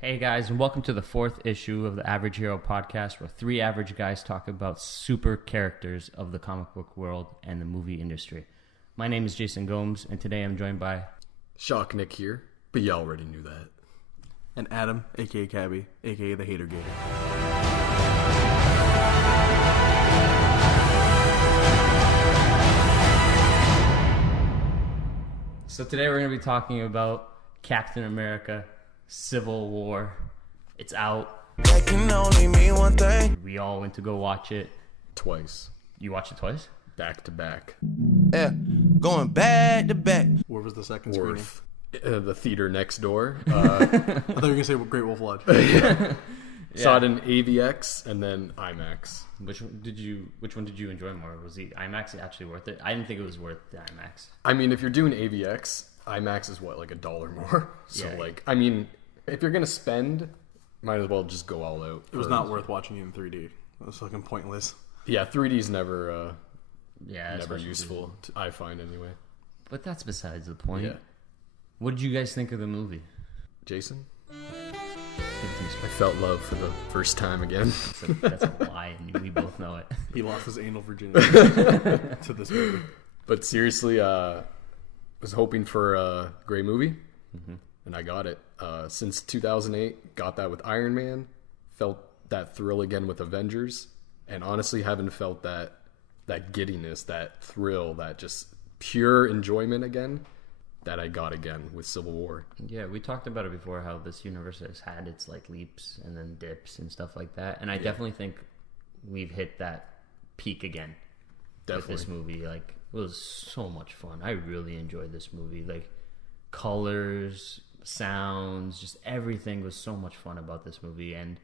Hey guys, and welcome to the fourth issue of the Average Hero podcast, where three average guys talk about super characters of the comic book world and the movie industry. My name is Jason Gomes, and today I'm joined by Shock Nick here, but you already knew that. And Adam, aka Cabby, aka the Hater Gator. So today we're going to be talking about Captain America Civil War. It's out. That can only mean one thing. We all went to go watch it. Twice. You watched it twice? Back to back. Yeah, going back to back. Where was the second screening? Worth. The theater next door. I thought you were going to say Great Wolf Lodge. Saw it in AVX and then IMAX. Which one did you enjoy more? Was the IMAX actually worth it? I didn't think it was worth the IMAX. I mean, if you're doing AVX, IMAX is what, like $1 more? So, I mean, if you're going to spend, might as well just go all out. It was not worth watching it in 3D. It was fucking pointless. Yeah, 3D's never never useful, I find anyway. But that's besides the point. Yeah. What did you guys think of the movie? Jason? I felt love for the first time again. That's a lie, and we both know it. He lost his anal virginity to this movie. But seriously, was hoping for a great movie, and I got it. Since 2008, got that with Iron Man, felt that thrill again with Avengers, and honestly haven't felt that giddiness, that thrill, that just pure enjoyment again that I got again with Civil War. Yeah, we talked about it before, how this universe has had its like leaps and then dips and stuff like that, and I definitely think we've hit that peak again. With this movie. Like, it was so much fun. I really enjoyed this movie. Like, colors, sounds, just everything was so much fun about this movie, and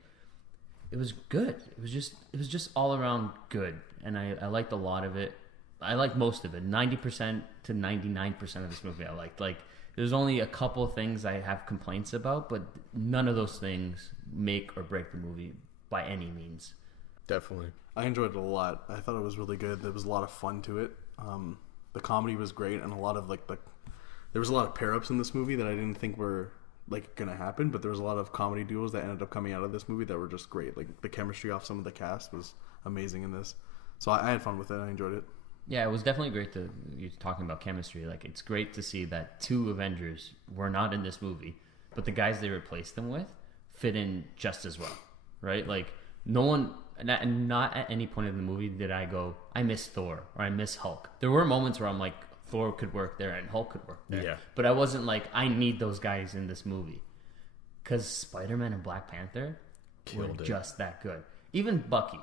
it was good. It was just all around good, and I liked a lot of it. I liked most of it. 90% to 99% of this movie I liked. Like, there's only a couple things I have complaints about, but none of those things make or break the movie by any means. Definitely. I enjoyed it a lot. I thought it was really good. There was a lot of fun to it. The comedy was great, and a lot of there was a lot of pair-ups in this movie that I didn't think were gonna happen, but there was a lot of comedy duos that ended up coming out of this movie that were just great. Like, the chemistry off some of the cast was amazing in this. So I had fun with it. I enjoyed it. Yeah, it was definitely great you're talking about chemistry. Like, it's great to see that two Avengers were not in this movie, but the guys they replaced them with fit in just as well, right? Like, no one, and not at any point in the movie did I go, I miss Thor or I miss Hulk. There were moments where I'm like, Thor could work there and Hulk could work there. Yeah. But I wasn't like, I need those guys in this movie. Because Spider-Man and Black Panther were just that good. Even Bucky,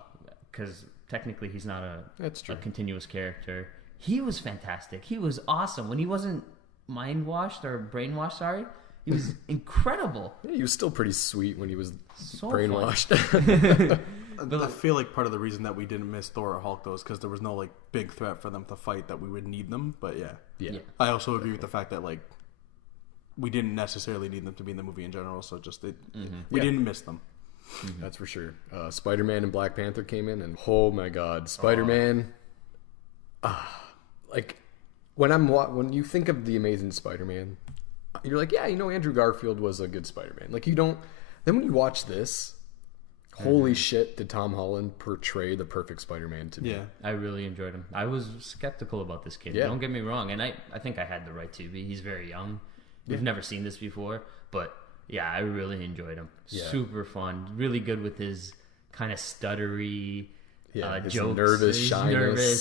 because technically he's not a continuous character. He was fantastic. He was awesome. When he wasn't mind-washed or brainwashed, he was incredible. Yeah, he was still pretty sweet when he was so brainwashed. But I feel like part of the reason that we didn't miss Thor or Hulk, though, is because there was no big threat for them to fight that we would need them. But yeah. I also agree with the fact that we didn't necessarily need them to be in the movie in general. So just we didn't miss them. That's for sure. Spider-Man and Black Panther came in, and oh my god, Spider-Man! When you think of the Amazing Spider-Man, you're like, yeah, Andrew Garfield was a good Spider-Man. Like, you don't. Then when you watch this, holy shit, did Tom Holland portray the perfect Spider-Man to me? Yeah, I really enjoyed him. I was skeptical about this kid. Yeah. Don't get me wrong, and I think I had the right to be. He's very young. We've never seen this before, but. Yeah, I really enjoyed him. Yeah. Super fun. Really good with his kind of stuttery his jokes. Nervous,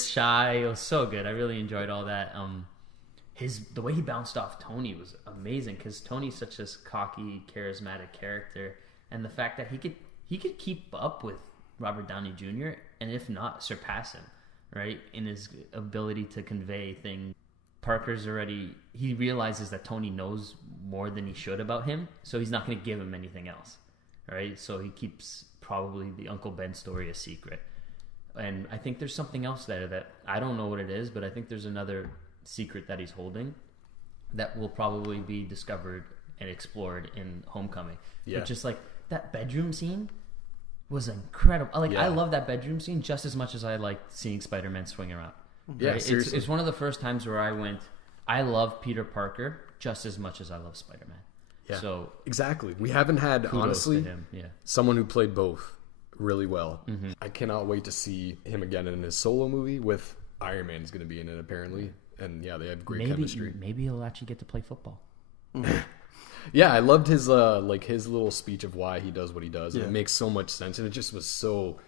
shy. It was so good. I really enjoyed all that. The way he bounced off Tony was amazing, because Tony's such a cocky, charismatic character, and the fact that he could keep up with Robert Downey Jr. and if not surpass him, right, in his ability to convey things. Parker's he realizes that Tony knows more than he should about him, so he's not going to give him anything else, right? So he keeps probably the Uncle Ben story a secret. And I think there's something else there that I don't know what it is, but I think there's another secret that he's holding that will probably be discovered and explored in Homecoming. Yeah. But just that bedroom scene was incredible. I love that bedroom scene just as much as I liked seeing Spider-Man swing around. Yeah, right? seriously. It's one of the first times where I went, I love Peter Parker just as much as I love Spider-Man. Yeah. So exactly. We haven't had, kudos honestly, to him. Yeah. someone who played both really well. I cannot wait to see him again in his solo movie with Iron Man is going to be in it apparently. And yeah, they have great chemistry. Maybe he'll actually get to play football. Yeah, I loved his his little speech of why he does what he does. Yeah. It makes so much sense, and it just was so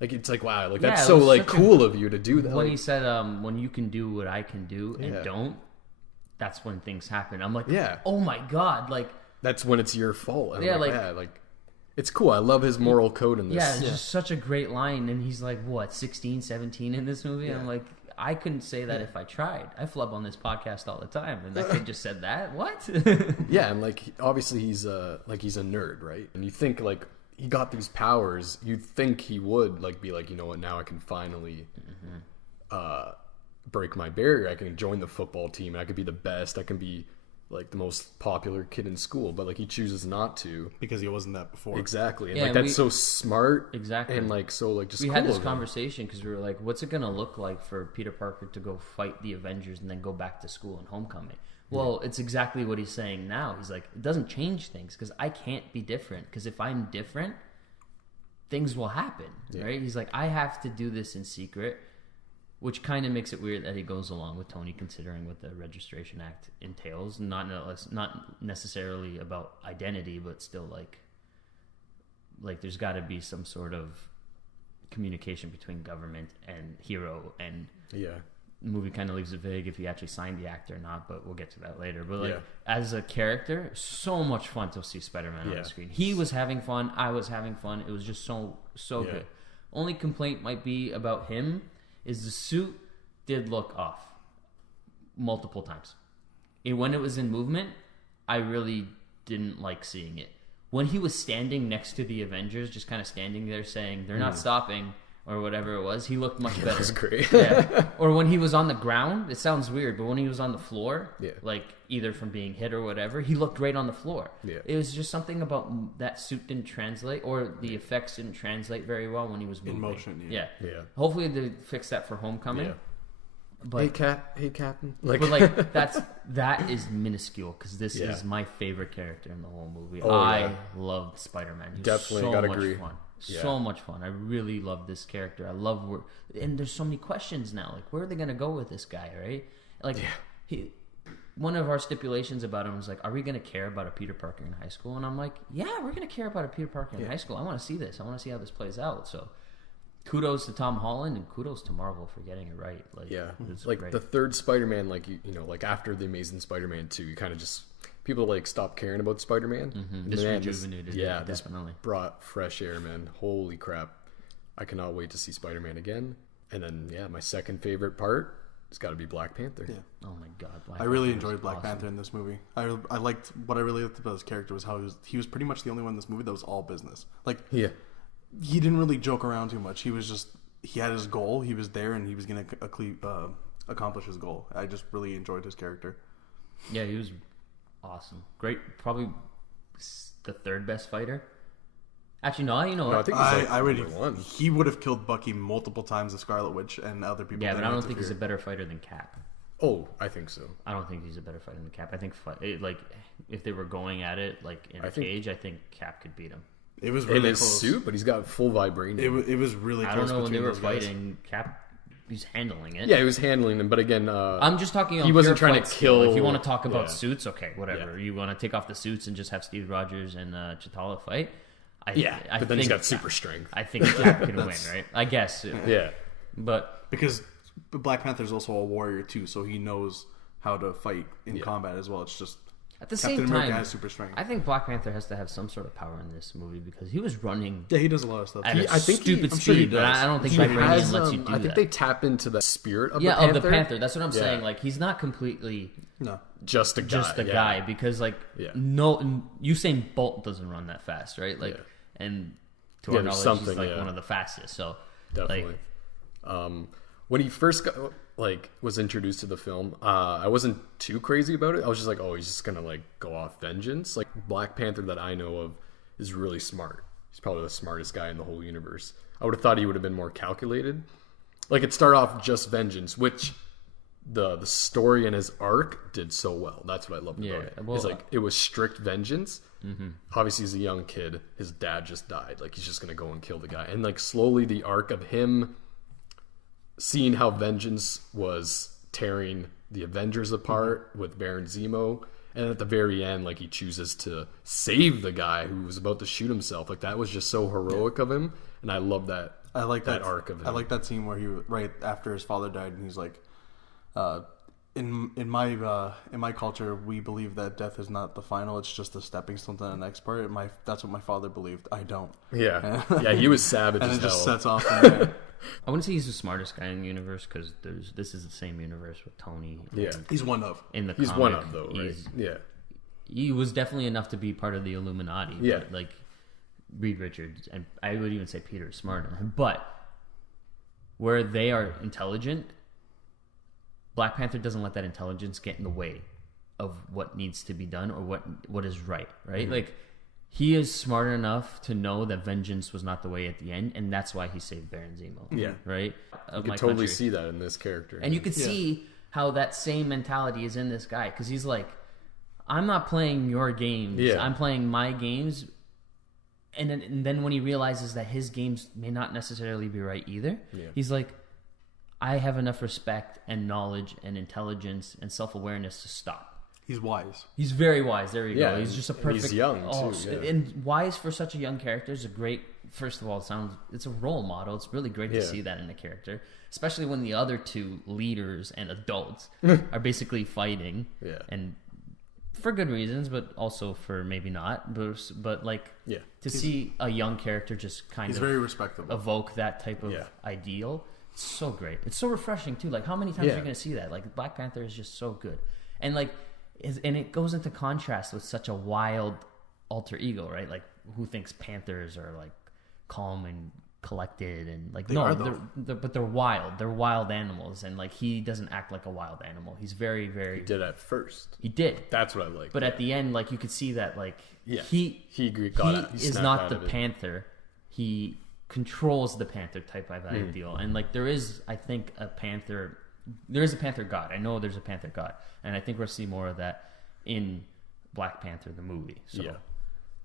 like it's like wow, like Yeah, that's it so was like such a- cool of you to do that. When Like, he said, "When you can do what I can do and Yeah. don't," that's when things happen. I'm like, Yeah. oh my god, like. that's when it's your fault. And Yeah, I'm like, like- yeah, like it's cool. I love his moral code in this. Yeah, it's just such a great line. And he's like, what, 16, 17 in this movie? Yeah. I'm like, I couldn't say that if I tried. I flub on this podcast all the time. And that kid just said that? What? Yeah, and like obviously he's a nerd, right? And you think like he got these powers, you'd think he would like be like, you know what, now I can finally break my barrier. I can join the football team. I could be the best. I can be like the most popular kid in school. But like he chooses not to. because he wasn't that before. Exactly. And Yeah, like and that's so smart. Exactly. And like so like just we cool had this of him. conversation because we were like, what's it going to look like for Peter Parker to go fight the Avengers and then go back to school in Homecoming? Well, it's exactly what he's saying now. He's like, it doesn't change things because I can't be different. Because if I'm different, things will happen, right? He's like, I have to do this in secret, which kind of makes it weird that he goes along with Tony, considering what the Registration Act entails. Not necessarily about identity, but still like there's got to be some sort of communication between government and hero, and Yeah. the movie kind of leaves it vague if he actually signed the act or not, but we'll get to that later. But like Yeah. as a character, so much fun to see Spider-Man on Yeah. the screen. He was having fun, I was having fun. It was just so Yeah. good. Only complaint might be about him is the suit did look off multiple times. And when it was in movement, I really didn't like seeing it. When he was standing next to the Avengers, just kind of standing there saying they're not stopping or whatever it was, he looked much better. That was great. Yeah. Or when he was on the ground, it sounds weird, but when he was on the floor, Yeah. like either from being hit or whatever, he looked great on the floor. Yeah. It was just something about that suit didn't translate, or the effects didn't translate very well when he was moving. In motion, yeah. Yeah. Hopefully they fix that for Homecoming. Yeah. But Hey Captain. Like, but like that is minuscule because this Yeah. is my favorite character in the whole movie. Oh, I yeah. loved Spider-Man. He was Definitely so gotta much agree. fun. Yeah. So much fun. I really love this character. I love and there's so many questions now. Like, where are they gonna go with this guy? Right? Like, one of our stipulations about him was like, are we gonna care about a Peter Parker in high school? And I'm like, yeah, we're gonna care about a Peter Parker in high school. I want to see this. I want to see how this plays out. So. Kudos to Tom Holland and kudos to Marvel for getting it right. Like, yeah. it's Like great. the third Spider-Man, like you know, like after the Amazing Spider-Man 2, you kind of just people like stop caring about Spider-Man. And This man, rejuvenated it, yeah, this definitely. brought fresh air, man. Holy crap. I cannot wait to see Spider-Man again. And then yeah, my second favorite part has got to be Black Panther. Yeah. Oh my god! Black I really Panther was enjoyed Black awesome. Panther in this movie. I liked what I really liked about his character was how he was pretty much the only one in this movie that was all business. Like Yeah. he didn't really joke around too much. He had his goal. He was there, and he was going to accomplish his goal. I just really enjoyed his character. Yeah, he was awesome. Great, probably the third best fighter. Actually, no, you know No, I what? think he's like I already number one. he would have killed Bucky multiple times, the Scarlet Witch, and other people. Yeah, but didn't I don't think he's a interfere. better fighter than Cap. Oh, I think so. I don't think he's a better fighter than Cap. I think like if they were going at it like in a cage, I think Cap could beat him. It was In really his close. suit, but he's got full vibranium. It was really. I close don't know when they between were those guys. fighting. Cap, he's handling it. Yeah, he was handling them, but again, I'm just talking. he wasn't pure trying to fight skill. kill- If you want to talk about yeah. suits, okay, whatever. Yeah. You want to take off the suits and just have Steve Rogers and Chitala fight. I but then he's think got super strength. I think Cap can win, right? I guess. Yeah. But Because Black Panther's also a warrior too, so he knows how to fight in combat as well. It's just at the Captain same America time, has super strength. I think Black Panther has to have some sort of power in this movie because he was running Yeah, he does a lot of stuff. at a I think stupid I'm sure he speed, but does. I don't think He Vibranium has, lets you do I think that. they tap into the spirit of the yeah, Panther. of the Panther. That's what I'm Yeah. saying. Like he's not completely No, Just a guy. just the yeah. guy because like Yeah. no Usain Bolt doesn't run that fast, right? Like Yeah. and to Yeah, our there's knowledge, he's something, like yeah. one of the fastest. So Definitely. like When he first got was introduced to the film, I wasn't too crazy about it. I was just like, oh, he's just gonna like go off vengeance. Like Black Panther that I know of is really smart. He's probably the smartest guy in the whole universe. I would have thought he would have been more calculated. Like it started off just vengeance, which the story and his arc did so well. That's what I loved about it. Well, it's like it was strict vengeance. Obviously, he's a young kid. His dad just died. Like, he's just gonna go and kill the guy. And like slowly, the arc of him seeing how vengeance was tearing the Avengers apart with Baron Zemo, and at the very end, like, he chooses to save the guy who was about to shoot himself. Like, that was just so heroic of him, and I love that. I like that arc of him. I like that scene where he right after his father died, and he's like, in my culture, we believe that death is not the final; it's just a stepping stone to the next part. That's what my father believed. I don't. Yeah, yeah, he was savage And as it just hell. sets off from there. I wouldn't say he's the smartest guy in the universe because this is the same universe with Tony. Yeah, He's one of. In the he's comic, one of though, right? Yeah, He was definitely enough to be part of the Illuminati. Yeah. But like Reed Richards, and I would even say Peter is smarter than him. But where they are intelligent, Black Panther doesn't let that intelligence get in the way of what needs to be done or what is right. Like, he is smart enough to know that vengeance was not the way at the end, and that's why he saved Baron Zemo. Yeah. Right? you can totally see that in this character. And you could see how that same mentality is in this guy, because he's like, I'm not playing your games. Yeah. I'm playing my games. And then when he realizes that his games may not necessarily be right either, he's like, I have enough respect and knowledge and intelligence and self-awareness to stop. He's wise. He's very wise. There you Yeah, go. He's just a and perfect. he's young, too, yeah. And wise for such a young character is a great. First of all, it's a role model. It's really great to see that in a character, especially when the other two leaders and adults are basically fighting. Yeah. And for good reasons, but also for maybe not. But like, to see a young character just He's very respectable. evoke that type of ideal. It's so great. It's so refreshing too. Like, how many times are you going to see that? Like, Black Panther is just so good, and like, and it goes into contrast with such a wild alter ego, right? Like, who thinks panthers are like calm and collected and like but they're wild. They're wild animals, and like, he doesn't act like a wild animal. He's very, very. He did at first. He did. That's what I like. But at the end, like, you could see that like he is not the panther. He controls the panther type of ideal, and like, there is, I think, there is a panther god. I know there's a panther god, and I think we'll see more of that in Black Panther the movie. So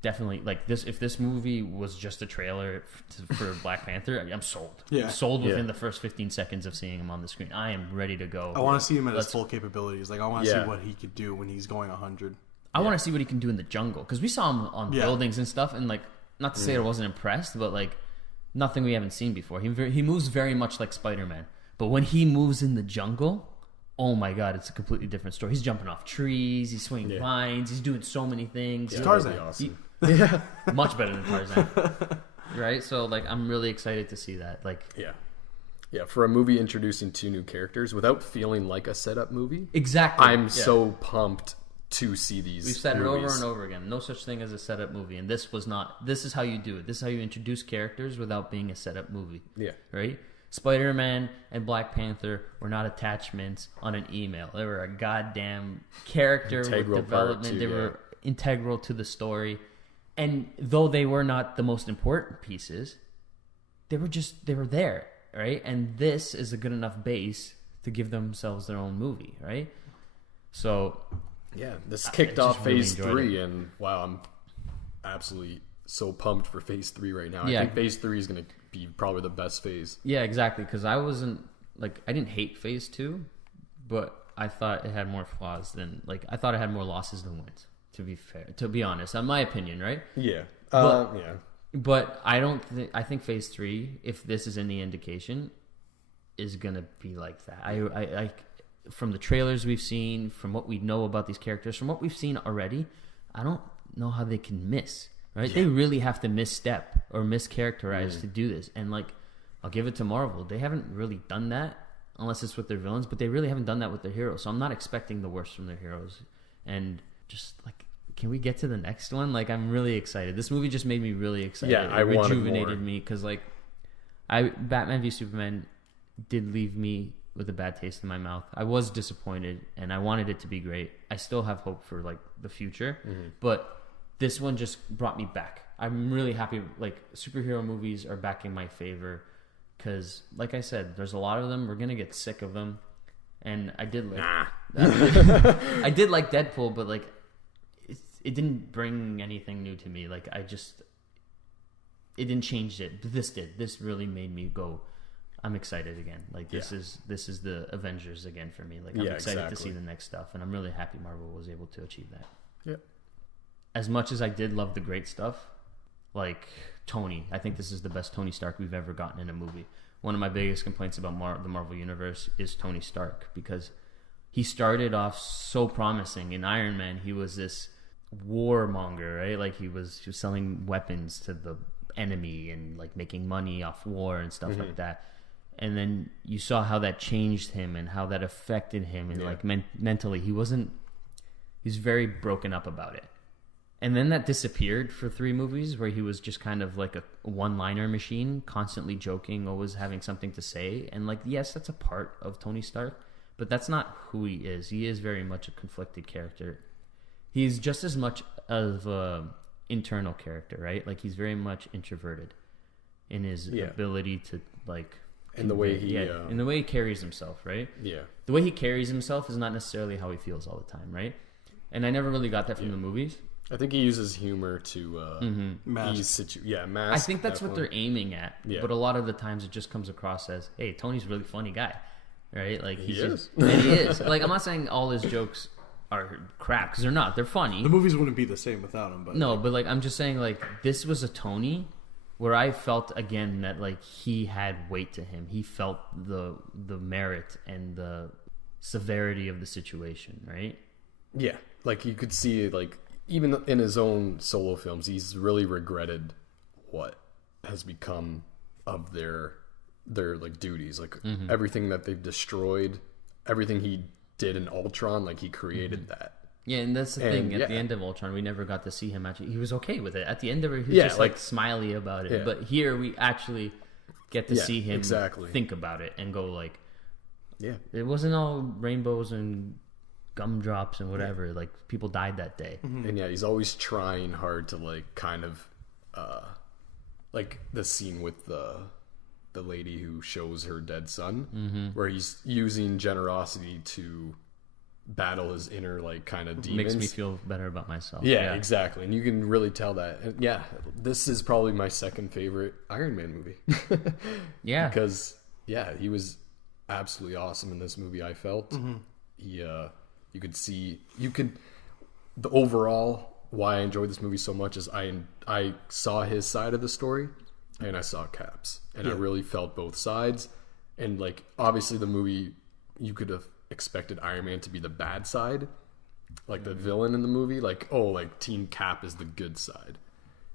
definitely, like, this, if this movie was just a trailer for Black Panther, I'm sold. I'm sold within the first 15 seconds of seeing him on the screen. I am ready to go. I want to see him at his full capabilities. Like, I want to see what he could do when he's going 100. I want to see what he can do in the jungle, because we saw him on buildings and stuff, and like, not to say I wasn't impressed, but like, nothing we haven't seen before. He moves very much like Spider-Man, but when he moves in the jungle, oh my god, it's a completely different story. He's jumping off trees, he's swinging vines, he's doing so many things. He's Tarzan. Awesome. Much better than Tarzan. Right? So like, I'm really excited to see that. Like, yeah, for a movie introducing two new characters without feeling like a setup movie. Exactly. I'm so pumped to see these. We've said movies. it over and over again. No such thing as a setup movie, and this was not. This is how you do it. This is how you introduce characters without being a setup movie. Yeah. Right? Spider-Man and Black Panther were not attachments on an email. They were a goddamn character with development. They were integral to the story. And though they were not the most important pieces, they were there, right? And this is a good enough base to give themselves their own movie, right? So yeah, this kicked off phase 3, and wow, I'm absolutely so pumped for phase 3 right now. I think phase 3 is going to be probably the best phase. Yeah, exactly, because I didn't hate phase 2, but I thought it had more flaws than, like, I thought it had more losses than wins, to be fair, to be honest, in my opinion, right? Yeah. But I think phase 3, if this is any indication, is going to be like that. I from the trailers we've seen, from what we know about these characters, from what we've seen already, I don't know how they can miss, right? They really have to misstep or mischaracterize to do this. And like, I'll give it to Marvel. They haven't really done that unless it's with their villains, but they really haven't done that with their heroes. So I'm not expecting the worst from their heroes. And just like, can we get to the next one? Like, I'm really excited. This movie just made me really excited. Yeah, I rejuvenated me, because like, Batman v Superman did leave me with a bad taste in my mouth. I was disappointed, and I wanted it to be great. I still have hope for like the future, but this one just brought me back. I'm really happy. Like, superhero movies are back in my favor, because like I said, there's a lot of them. We're gonna get sick of them, and I did like Nah. I did like Deadpool, but like it didn't bring anything new to me. Like it didn't change it. But this did. This really made me go, I'm excited again. Like this is the Avengers again for me. Like I'm excited to see the next stuff, and I'm really happy Marvel was able to achieve that. Yeah. As much as I did love the great stuff, like Tony, I think this is the best Tony Stark we've ever gotten in a movie. One of my biggest complaints about the Marvel Universe is Tony Stark, because he started off so promising. In Iron Man, he was this warmonger, right? Like he was selling weapons to the enemy and like making money off war and stuff like that. And then you saw how that changed him and how that affected him, and like mentally he's very broken up about it. And then that disappeared for 3 movies, where he was just kind of like a one-liner machine, constantly joking, always having something to say. And like, yes, that's a part of Tony Stark, but that's not who he is. He is very much a conflicted character. He's just as much of a internal character, right? Like he's very much introverted in his ability to like, and the way he in the way he carries himself, right? Yeah. The way he carries himself is not necessarily how he feels all the time, right? And I never really got that from the movies. I think he uses humor to mask. Mask. I think that's what they're aiming at. Yeah. But a lot of the times it just comes across as, hey, Tony's a really funny guy, right? Like He is. And he is. Like I'm not saying all his jokes are crap, because they're not. They're funny. The movies wouldn't be the same without him. But no, but like I'm just saying, like this was a Tony where I felt again that like he had weight to him. He felt the merit and the severity of the situation, right? Yeah, like you could see, like even in his own solo films, he's really regretted what has become of their like duties, like everything that they've destroyed, everything he did in Ultron, like he created that. Yeah, and that's the thing. At the end of Ultron, we never got to see him actually. He was okay with it. At the end of it, he was just like smiley about it. Yeah. But here, we actually get to see him exactly think about it and go like, yeah, it wasn't all rainbows and gumdrops and whatever. Like people died that day. And yeah, he's always trying hard to like kind of like the scene with the lady who shows her dead son, where he's using generosity to battle his inner like kind of demons. Makes me feel better about myself. Yeah, exactly. And you can really tell that. And yeah, this is probably my second favorite Iron Man movie. Yeah. Because he was absolutely awesome in this movie, I felt. He the overall why I enjoyed this movie so much is I saw his side of the story and I saw Cap's, and I really felt both sides. And like obviously the movie, you could have expected Iron Man to be the bad side, like the villain in the movie, like Team Cap is the good side,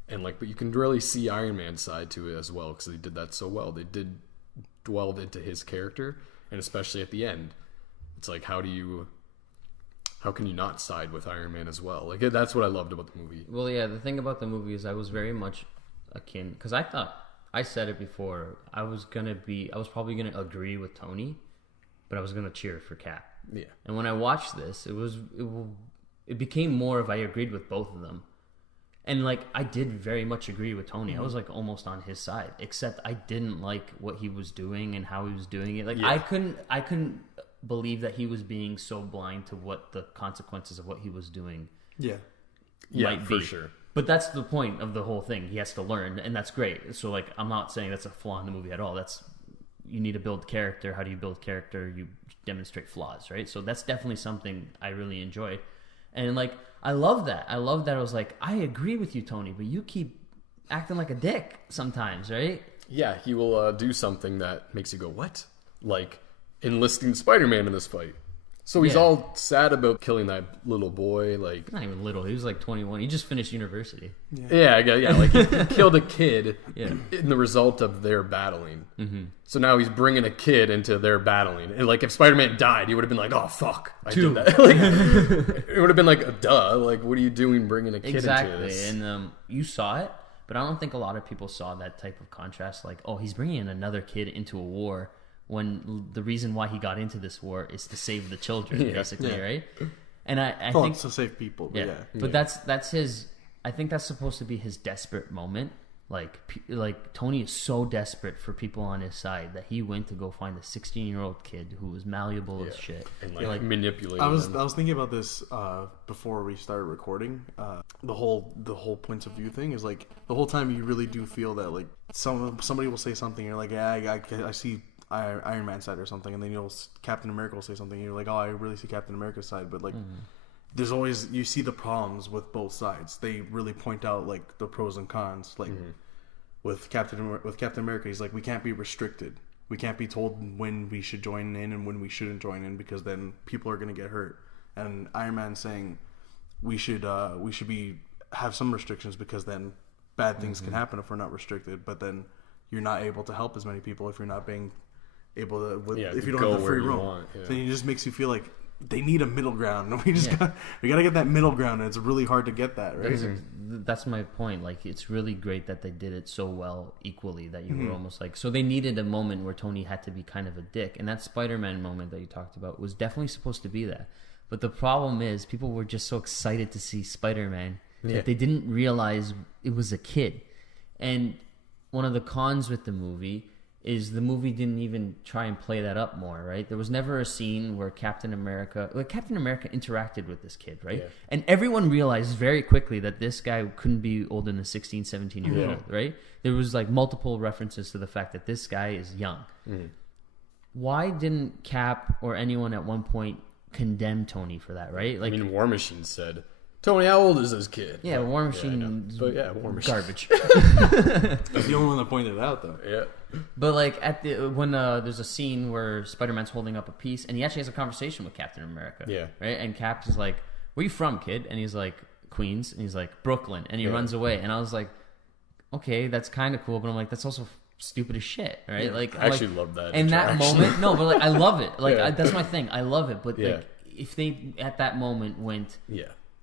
and like, but you can really see Iron Man's side to it as well, because they did that so well. They did delve into his character, and especially at the end, it's like how can you not side with Iron Man as well? Like that's what I loved about the movie. Well, yeah, the thing about the movie is I was very much akin, because I said it before, I was probably gonna agree with Tony, but I was gonna cheer for Cap. Yeah. And when I watched this, it became more of I agreed with both of them, and like I did very much agree with Tony. I was like almost on his side, except I didn't like what he was doing and how he was doing it. Like I couldn't believe that he was being so blind to what the consequences of what he was doing. Yeah, might be. For sure. But that's the point of the whole thing. He has to learn, and that's great. So like, I'm not saying that's a flaw in the movie at all. You need to build character. How do you build character? You demonstrate flaws, right? So that's definitely something I really enjoyed. And like, I love that. I was like, I agree with you, Tony, but you keep acting like a dick sometimes, right? Yeah, he will do something that makes you go, what? Like enlisting Spider-Man in this fight. So he's all sad about killing that little boy. Like not even little. He was like 21. He just finished university. Yeah. Like he killed a kid in the result of their battling. Mm-hmm. So now he's bringing a kid into their battling. And like if Spider-Man died, he would have been like, "Oh fuck, I did that." Like it would have been like, "Duh!" Like what are you doing bringing a kid into this? And you saw it, but I don't think a lot of people saw that type of contrast. Like, oh, he's bringing another kid into a war, when the reason why he got into this war is to save the children, basically, right? And I think it's to save people, but that's his. I think that's supposed to be his desperate moment, Like Tony is so desperate for people on his side that he went to go find the 16-year-old kid who was malleable as shit and like manipulate. I was thinking about this before we started recording. The whole points of view thing is like the whole time you really do feel that like somebody will say something, you're like, yeah, I see Iron Man's side or something, and then Captain America will say something, and you're like, oh, I really see Captain America's side, but like. There's always, you see the problems with both sides. They really point out like the pros and cons. Like with Captain America, he's like, we can't be restricted. We can't be told when we should join in and when we shouldn't join in because then people are going to get hurt. And Iron Man saying we should have some restrictions because then bad things can happen if we're not restricted. But then you're not able to help as many people if you're not being able to. If you don't have the free roam, then it just makes you feel like. They need a middle ground. We gotta get that middle ground, and it's really hard to get that. Right? That's my point. Like, it's really great that they did it so well, equally, that you were almost like. So they needed a moment where Tony had to be kind of a dick, and that Spider-Man moment that you talked about was definitely supposed to be that. But the problem is, people were just so excited to see Spider-Man that they didn't realize it was a kid. And one of the cons with the movie is the movie didn't even try and play that up more, right? There was never a scene where Captain America interacted with this kid, right? Yeah. And everyone realized very quickly that this guy couldn't be older than 16, 17 years old, right? There was like multiple references to the fact that this guy is young. Why didn't Cap or anyone at one point condemn Tony for that, right? Like, I mean, War Machine said, Tony, how old is this kid? Yeah, War Machine. War Machine. Garbage. That's the only one that pointed it out, though. Yeah. But like when there's a scene where Spider-Man's holding up a piece, and he actually has a conversation with Captain America. Yeah. Right. And Cap is like, "Where you from, kid?" And he's like, "Queens." And he's like, "Brooklyn." And he runs away. And I was like, "Okay, that's kind of cool," but I'm like, "That's also stupid as shit." Right. Yeah. Like I actually love that. In that moment, no, but like I love it. Like Yeah. that's my thing. I love it. But like if they at that moment went,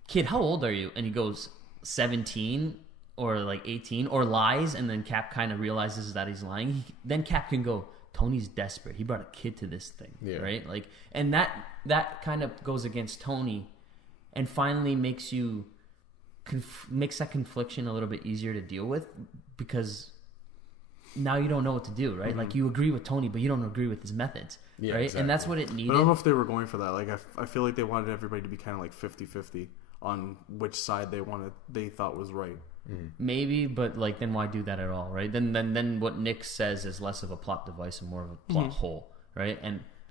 "Kid, how old are you?" And he goes 17 or like 18 or lies, and then Cap kind of realizes that he's lying. Then Cap can go, Tony's desperate. He brought a kid to this thing, right? Like, and that kind of goes against Tony, and finally makes makes that confliction a little bit easier to deal with, because now you don't know what to do, right? Like, you agree with Tony, but you don't agree with his methods, right? Exactly. And that's what it needed. But I don't know if they were going for that. Like, I feel like they wanted everybody to be kind of like 50-50 on which side they thought was right. Maybe, but like, then why do that at all, right? Then what Nick says is less of a plot device and more of a plot hole, right?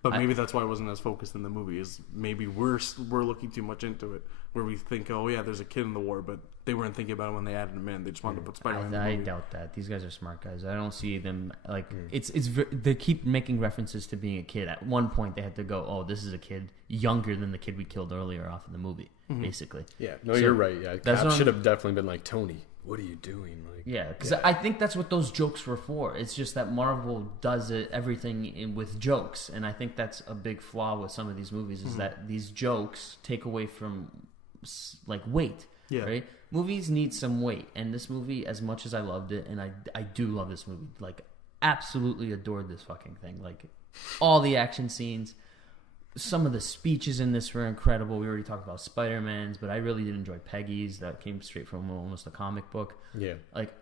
But maybe that's why it wasn't as focused in the movie. Is maybe we're looking too much into it, where we think, oh yeah, there's a kid in the war, but they weren't thinking about it when they added him in. They just wanted to put Spider-Man in the movie. I doubt that. These guys are smart guys. I don't see them like they keep making references to being a kid. At one point, they had to go, "Oh, this is a kid younger than the kid we killed earlier off in the movie." Basically. Yeah. No, so you're right. Yeah, Cap should have definitely been like, Tony, what are you doing? Like, yeah, because I think that's what those jokes were for. It's just that Marvel does everything with jokes, and I think that's a big flaw with some of these movies is that these jokes take away from like weight. Yeah. Right. Movies need some weight, and this movie, as much as I loved it, and I do love this movie, like absolutely adored this fucking thing. Like all the action scenes. Some of the speeches in this were incredible. We already talked about Spider-Man's, but I really did enjoy Peggy's. That came straight from almost a comic book. Yeah. Like,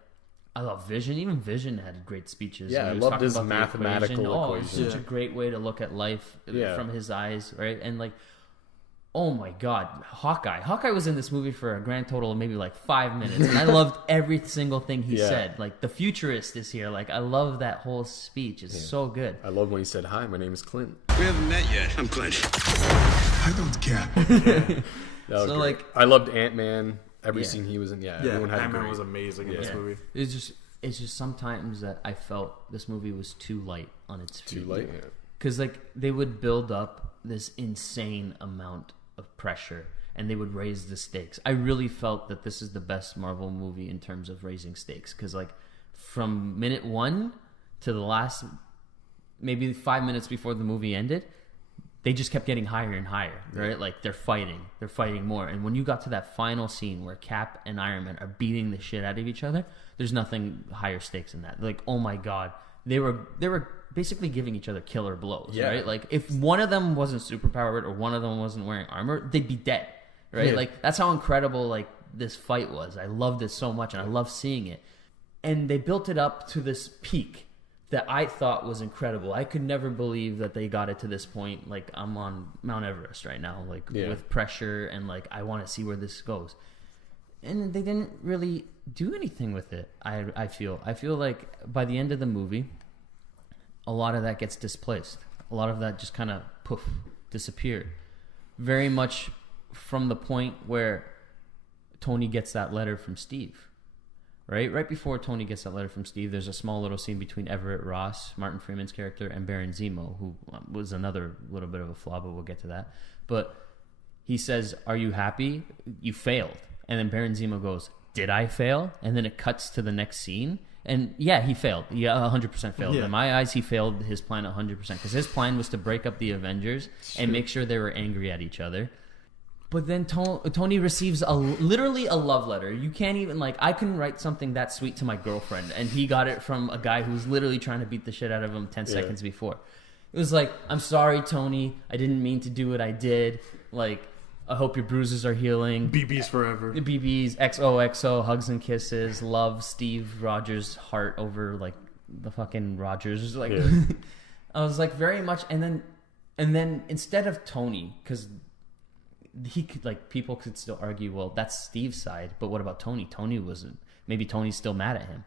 I love Vision. Even Vision had great speeches. Yeah, I loved his mathematical equation. Such a great way to look at life from his eyes, right? And like, oh my God, Hawkeye. Hawkeye was in this movie for a grand total of maybe like 5 minutes, and I loved every single thing he said. Like, the futurist is here. Like, I love that whole speech. It's so good. I love when he said, "Hi, my name is Clint." We haven't met yet. I'm Clint. I don't care. So great. Like, I loved Ant-Man. Every scene he was in. Yeah, everyone had Ant-Man was amazing in this movie. It's just sometimes that I felt this movie was too light on its feet. Too light, because like they would build up this insane amount of pressure, and they would raise the stakes. I really felt that this is the best Marvel movie in terms of raising stakes, because like from minute 1 to the last maybe 5 minutes before the movie ended, they just kept getting higher and higher, right? Like they're fighting more. And when you got to that final scene where Cap and Iron Man are beating the shit out of each other, there's nothing higher stakes than that. Like, oh my God, they were basically giving each other killer blows, right? Like, if one of them wasn't superpowered or one of them wasn't wearing armor, they'd be dead, right? Like, that's how incredible like this fight was. I loved it so much, and I love seeing it. And they built it up to this peak that I thought was incredible. I could never believe that they got it to this point. Like, I'm on Mount Everest right now, like with pressure, and like I want to see where this goes. And they didn't really do anything with it. I feel like by the end of the movie, a lot of that gets displaced. A lot of that just kind of poof, disappeared. Very much from the point where Tony gets that letter from Steve. Right before Tony gets that letter from Steve, there's a small little scene between Everett Ross, Martin Freeman's character, and Baron Zemo, who was another little bit of a flaw, but we'll get to that. But he says, "Are you happy? You failed." And then Baron Zemo goes, "Did I fail?" And then it cuts to the next scene. And yeah, he failed. Yeah, 100% failed. In my eyes, he failed his plan 100%. Because his plan was to break up the Avengers and make sure they were angry at each other. But then Tony receives literally a love letter. You can't even, like, I couldn't write something that sweet to my girlfriend. And he got it from a guy who's literally trying to beat the shit out of him 10 seconds before. It was like, "I'm sorry, Tony. I didn't mean to do what I did. Like, I hope your bruises are healing. BBs forever. BBs, XOXO, hugs and kisses. Love, Steve Rogers' heart over, like, the fucking Rogers." Like, I was like, very much. And then instead of Tony, because he could, like, people could still argue, well, that's Steve's side, but what about Tony? Tony wasn't. Maybe Tony's still mad at him.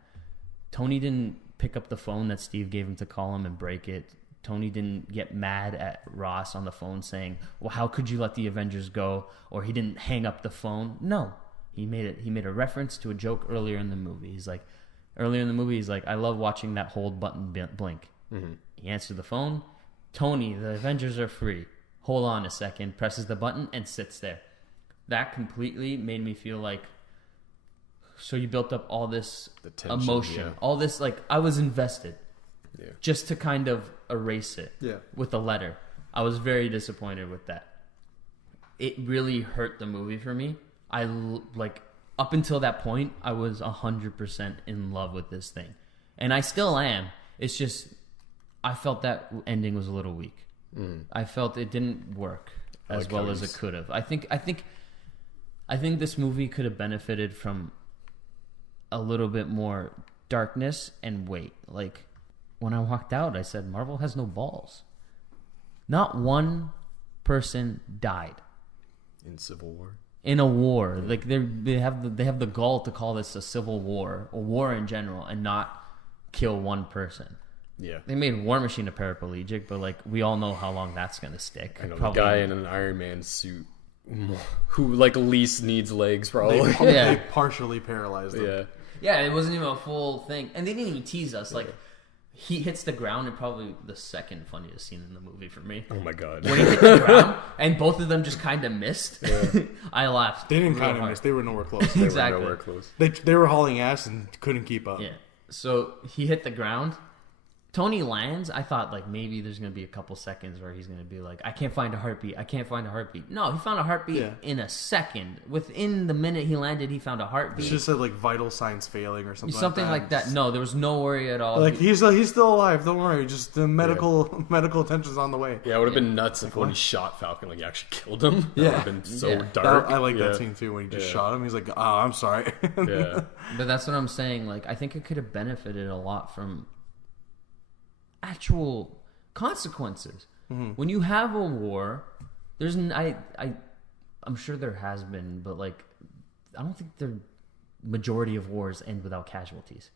Tony didn't pick up the phone that Steve gave him to call him and break it. Tony didn't get mad at Ross on the phone saying, "Well, how could you let the Avengers go?" Or he didn't hang up the phone. No, he made a reference to a joke earlier in the movie. He's like, "I love watching that hold button blink." Mm-hmm. He answered the phone. "Tony, the Avengers are free. Hold on a second," presses the button and sits there. That completely made me feel like, so you built up all this tension, emotion, all this, like, I was invested just to kind of erase it with a letter. I was very disappointed with that. It really hurt the movie for me. Like, up until that point, I was 100% in love with this thing. And I still am. It's just, I felt that ending was a little weak. I felt it didn't work as well as it could have. I think this movie could have benefited from a little bit more darkness and weight. Like, when I walked out, I said, Marvel has no balls. Not one person died in Civil War. In a war, like they have the gall to call this a civil war, a war in general, and not kill one person. Yeah, they made War Machine a paraplegic, but, like, we all know how long that's gonna stick. I know, the guy in an Iron Man suit who, like, least needs legs, probably. They partially paralyzed him. Yeah, it wasn't even a full thing, and they didn't even tease us. Like, he hits the ground, and probably the second funniest scene in the movie for me. Oh my god! When he hit the ground, and both of them just kind of missed. I laughed. They didn't kind of miss. They were nowhere close. Exactly. They were nowhere close. They were hauling ass and couldn't keep up. Yeah. So he hit the ground. Tony lands. I thought, like, maybe there's going to be a couple seconds where he's going to be like, "I can't find a heartbeat. I can't find a heartbeat." No, he found a heartbeat in a second. Within the minute he landed, he found a heartbeat. It's just said, like, vital signs failing or something like that. No, there was no worry at all. Like, he's still alive. Don't worry. Just the medical attention's on the way. Yeah, it would have been nuts if when he shot Falcon, like, he actually killed him. That would have been so dark. I like that scene too when he just shot him. He's like, "Oh, I'm sorry." Yeah. But that's what I'm saying. Like, I think it could have benefited a lot from actual consequences. Mm-hmm. When you have a war, there's I'm sure there has been, but, like, I don't think the majority of wars end without casualties.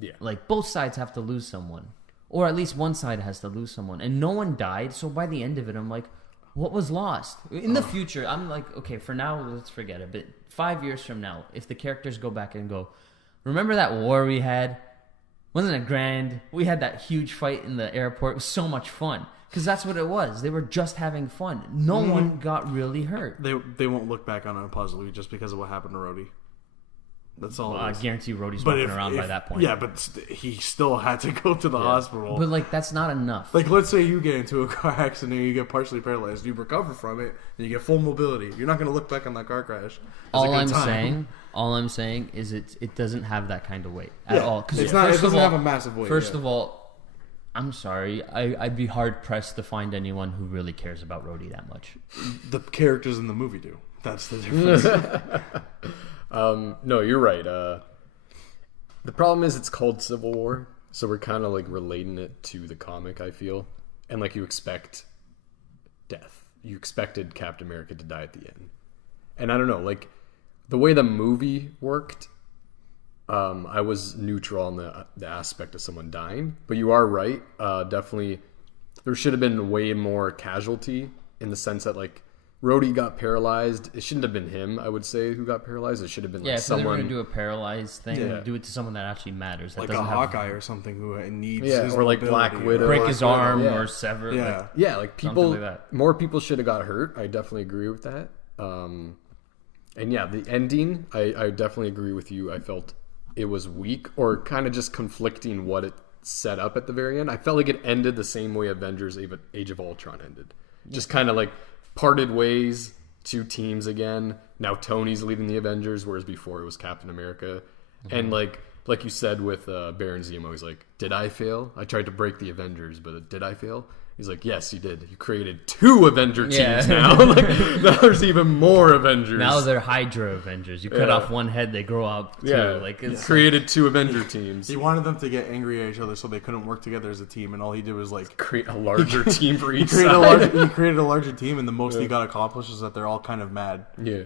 Yeah. Like, both sides have to lose someone, or at least one side has to lose someone, and no one died. So by the end of it, I'm like, what was lost? In the future, I'm like, okay, for now, let's forget it. But 5 years from now, if the characters go back and go, "Remember that war we had? Wasn't it grand? We had that huge fight in the airport. It was so much fun." Because that's what it was. They were just having fun. No one got really hurt. They won't look back on it positively just because of what happened to Rhodey. That's all. I guarantee Rhodey's walking around by that point. Yeah, but he still had to go to the hospital. But, like, that's not enough. Like, let's say you get into a car accident and you get partially paralyzed. You recover from it and you get full mobility. You're not going to look back on that car crash. All I'm saying is it doesn't have that kind of weight at all. It doesn't have a massive weight. First of all, I'm sorry. I'd be hard pressed to find anyone who really cares about Rhodey that much. The characters in the movie do. That's the difference. No, you're right. The problem is it's called Civil War, so we're kind of like relating it to the comic, I feel. And like you expect death. You expected Captain America to die at the end. And I don't know, like the way the movie worked, I was neutral on the aspect of someone dying. But you are right. Definitely, there should have been way more casualty in the sense that like Rhodey got paralyzed. It shouldn't have been him, I would say, who got paralyzed. It should have been like if someone. they're going to do a paralyzed thing, do it to someone that actually matters. That Like doesn't a have Hawkeye or something who needs his or like mobility Black or- Widow. break his arm Yeah. or sever. Yeah. Like, Yeah, like people, Something like that. more people should have got hurt. I definitely agree with that. And yeah, the ending, I definitely agree with you. I felt it was weak or kind of just conflicting what it set up at the very end. I felt like it ended the same way Avengers Age of Ultron ended. Just kind of like parted ways, two teams again. Now Tony's leading the Avengers, whereas before it was Captain America. And like you said with Baron Zemo, he's like, did I fail? I tried to break the Avengers, but did I fail? He's like, yes, you did. You created 2 Avenger teams now. Like, now there's even more Avengers. now they're Hydra Avengers. You cut off one head, they grow up too. yeah, Like it's created 2 Avenger teams. He wanted them to get angry at each other so they couldn't work together as a team, and all he did was like Create a larger team for each he side. created a larger team, and the most he got accomplished is that they're all kind of mad. Yeah,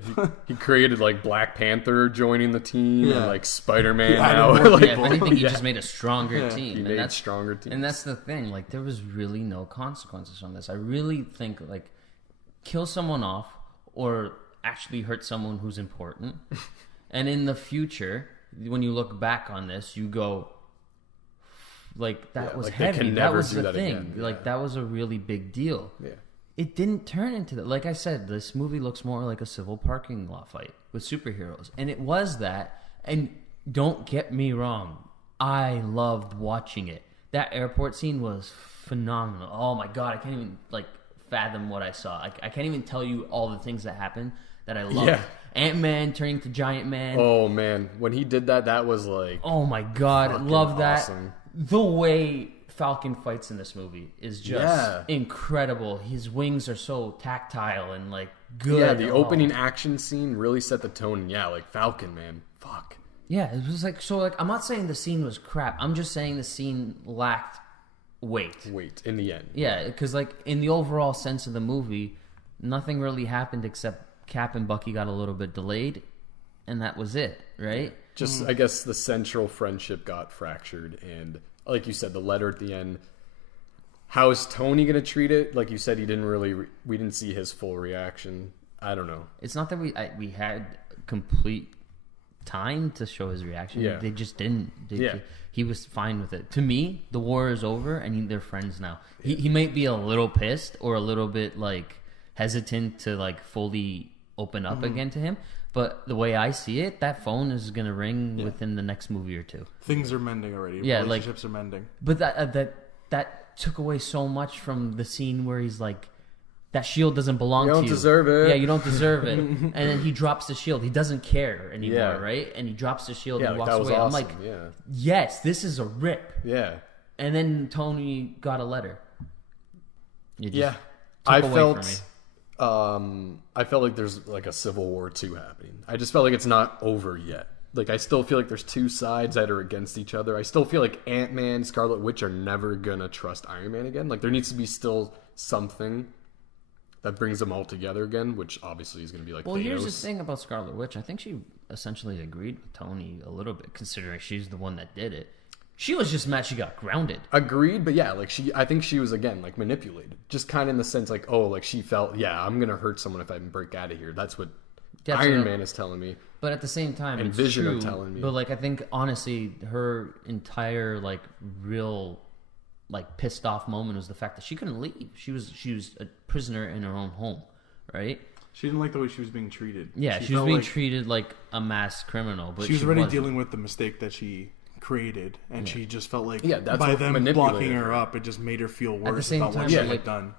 he created like Black Panther joining the team Yeah. and like Spider-Man He added now. more Like, yeah, if anything, he yeah. just made a stronger Yeah. team. He and made that's stronger teams. And that's the thing. Like, there was really no consequences from this. I really think, like, kill someone off or actually hurt someone who's important. And in the future, when you look back on this, you go, like, that Yeah, was like, they heavy. can That never was do the that thing. again. Like, Yeah. that was a really big deal. Yeah. It didn't turn into that. Like I said, this movie looks more like a civil parking lot fight with superheroes. And it was that. And don't get me wrong, I loved watching it. That airport scene was phenomenal. Oh my God, I can't even like fathom what I saw. I can't even tell you all the things that happened that I loved. Yeah. Ant-Man turning to Giant Man. Oh man, when he did that, that was like Oh my God, Fucking love that. awesome. The way Falcon fights in this movie is just Yeah. incredible. His wings are so tactile and like good. yeah. The Oh. opening action scene really set the tone. And yeah, like Falcon, man, fuck. Yeah, it was like so. Like I'm not saying the scene was crap. I'm just saying the scene lacked weight. Wait, in the end, Yeah, because like in the overall sense of the movie, nothing really happened except Cap and Bucky got a little bit delayed, and that was it, right? just I guess the central friendship got fractured, and like you said, the letter at the end. How is Tony gonna treat it? Like you said, he didn't really. We didn't see his full reaction. I don't know. It's not that we had complete time to show his reaction. Yeah. They just didn't. Yeah. He was fine with it. To me, the war is over and they're friends now. He might be a little pissed or a little bit like hesitant to like fully open up again to him. But the way I see it, that phone is gonna ring within the next movie or two. Things are mending already. Yeah, like- Relationships are mending. But that took away so much from the scene where he's like, that shield doesn't belong You to don't you. deserve it. Yeah, you don't deserve it. And then he drops the shield. He doesn't care anymore, Yeah. right? And he drops the shield Yeah, and like, walks that was away. awesome. I'm like, yeah, yes, this is a rip. yeah. And then Tony got a letter. It just Yeah, took I away felt, from me. I felt like there's like a Civil War II happening. I just felt like it's not over yet. Like I still feel like there's two sides that are against each other. I still feel like Ant-Man, Scarlet Witch are never gonna trust Iron Man again. Like there needs to be still something that brings them all together again, which obviously is gonna be like Well, Thanos. here's the thing about Scarlet Witch. I think she essentially agreed with Tony a little bit, considering she's the one that did it. She was just mad she got grounded. Agreed, but yeah, like I think she was again like manipulated, just kind of in the sense like, oh, like she felt, yeah, I'm gonna hurt someone if I break out of here. That's what Iron Man is telling me. But at the same time, And it's Vision are true. telling me. But like, I think honestly, her entire like real like pissed off moment was the fact that she couldn't leave. She was a prisoner in her own home, right? She didn't like the way she was being treated. Yeah, she was felt being like treated like a mass criminal. But she was already wasn't. dealing with the mistake that she created, and she just felt like Yeah, that's by what them manipulated blocking her her. up, it just made her feel worse same about what time, she like- had done.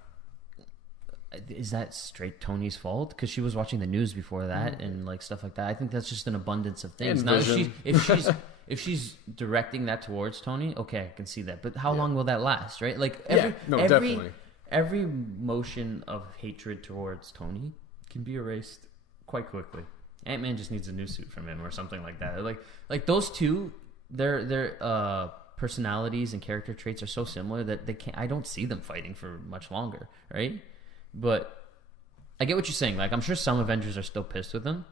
Is that straight Tony's fault? Because she was watching the news before that and like stuff like that. I think that's just an abundance of things. And Now, Vision. if she's directing that towards Tony, okay, I can see that. But how long will that last, right? Like definitely. every motion of hatred towards Tony can be erased quite quickly. Ant-Man just needs a new suit from him or something like that. Like those two their personalities and character traits are so similar that they can't. I don't see them fighting for much longer, right? But I get what you're saying. Like, I'm sure some Avengers are still pissed with them.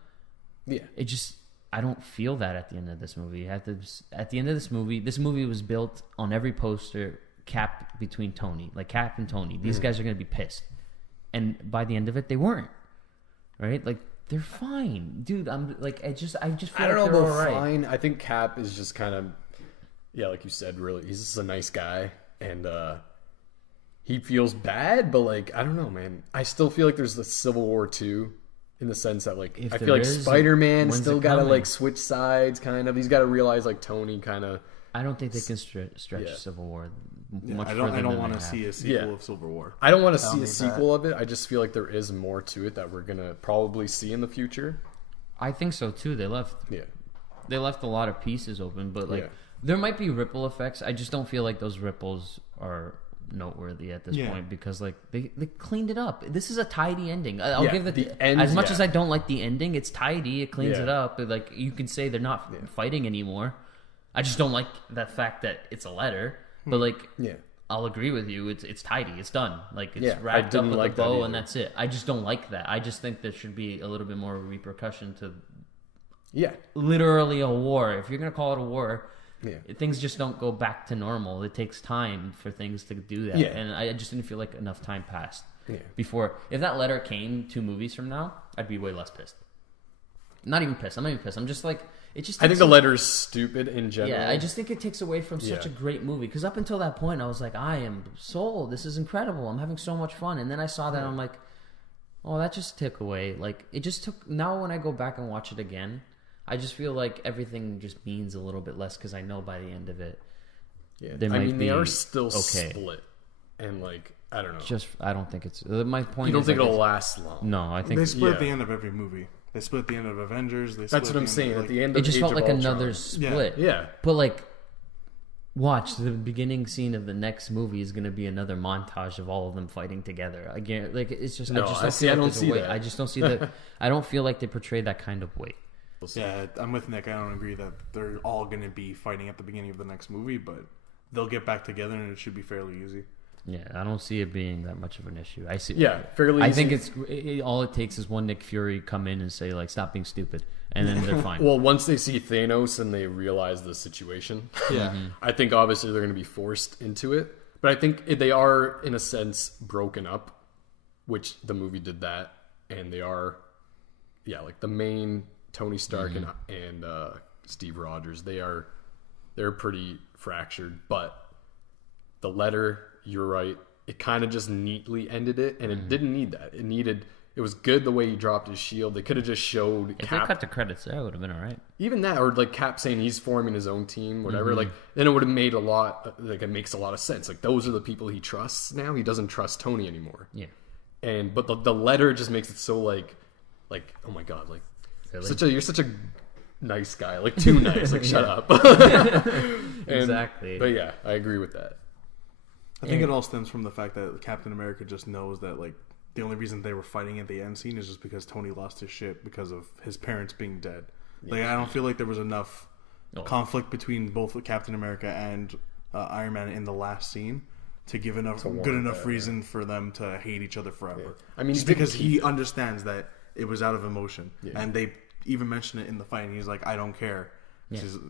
Yeah. It just, I don't feel that at the end of this movie. At the end of this movie was built on every poster, Cap between Tony, like Cap and Tony. These guys are going to be pissed. And by the end of it, they weren't. Right? Like, they're fine. Dude, I'm like, I just feel I don't like know they're about all right. fine. I think Cap is just kind of, yeah, like you said, really, he's just a nice guy. And he feels bad, but like, I don't know, man. I still feel like there's the Civil War 2 in the sense that, like, If I there feel like is, Spider-Man when's still it got to coming? like switch sides, kind of. He's got to realize, like, Tony kind of. I don't think they can stretch Yeah. Civil War Yeah, much I further don't than want they to have. see a sequel Yeah. of Civil War. I don't want to I don't see a need sequel of it. I just feel like there is more to it that we're gonna probably see in the future. I think so too. They left a lot of pieces open, but like Yeah. there might be ripple effects. I just don't feel like those ripples are noteworthy at this Yeah. point because like they cleaned it up. This is a tidy ending. I'll Yeah, give the it end, as much yeah. as I don't like the ending. It's tidy. It cleans Yeah. it up. But, like you can say they're not fighting anymore. I just don't like the fact that it's a letter. But like Yeah. I'll agree with you. It's tidy. It's done. Like it's Yeah, I wrapped up didn't with like a that bow, either. and that's it. I just don't like that. I just think there should be a little bit more repercussion to Yeah. literally a war. If you're gonna call it a war, Yeah. things just don't go back to normal. It takes time for things to do that, Yeah. and I just didn't feel like enough time passed Yeah. before. If that letter came 2 movies from now, I'd be way less pissed. Not even pissed. I'm not even pissed. I'm just like it just. I think takes the letter is stupid in general. yeah, I just think it takes away from such a Yeah. great movie. Because up until that point, I was like, I am sold. This is incredible. I'm having so much fun. And then I saw that, I'm like, oh, that just took away. Like, it just took. Now, when I go back and watch it again, I just feel like everything just means a little bit less because I know by the end of it, Yeah. They I might mean, they be are still okay. split, and like, I don't know. just I don't think it's my point. You don't is, think like, it'll it's- last long? No, I think They split Yeah. the end of every movie. They split the end of Avengers. They That's split what the I'm end saying. Of, At the end it of just Age felt of like Ultron. another split. Yeah. But like, watch the beginning scene of the next movie is going to be another montage of all of them fighting together again. Like it's just No, I just I don't see- feel I like don't there's a see weight. that. I just don't see that. I don't feel like they portray that kind of weight. Yeah, I'm with Nick. I don't agree that they're all going to be fighting at the beginning of the next movie, but they'll get back together and it should be fairly easy. Yeah, I don't see it being that much of an issue. I see. Yeah, fairly I easy. think all it takes is one Nick Fury come in and say like, "Stop being stupid," and then they're fine. Well, once they see Thanos and they realize the situation, Yeah. I think obviously they're going to be forced into it. But I think they are, in a sense, broken up, which the movie did that, and they are, yeah, like the main Tony Stark and Steve Rogers. They're pretty fractured. But the letter, you're right, it kind of just neatly ended it, and it didn't need that. It was good the way he dropped his shield. They could have just showed If Cap. they cut the credits there, it would have been all right. Even that, or like Cap saying he's forming his own team, whatever. Like then it would have made a lot. Like it makes a lot of sense. Like those are the people he trusts now. He doesn't trust Tony anymore. Yeah. But the letter just makes it so like oh my god, like Really? you're such a nice guy. Like too nice. Like shut up. Exactly. But yeah, I agree with that. I think it all stems from the fact that Captain America just knows that like the only reason they were fighting at the end scene is just because Tony lost his shit because of his parents being dead. Like I don't feel like there was enough conflict between both Captain America and Iron Man in the last scene to give enough good enough reason for them to hate each other forever. I mean, just because he understands that it was out of emotion, and they even mention it in the fight. And he's like, "I don't care."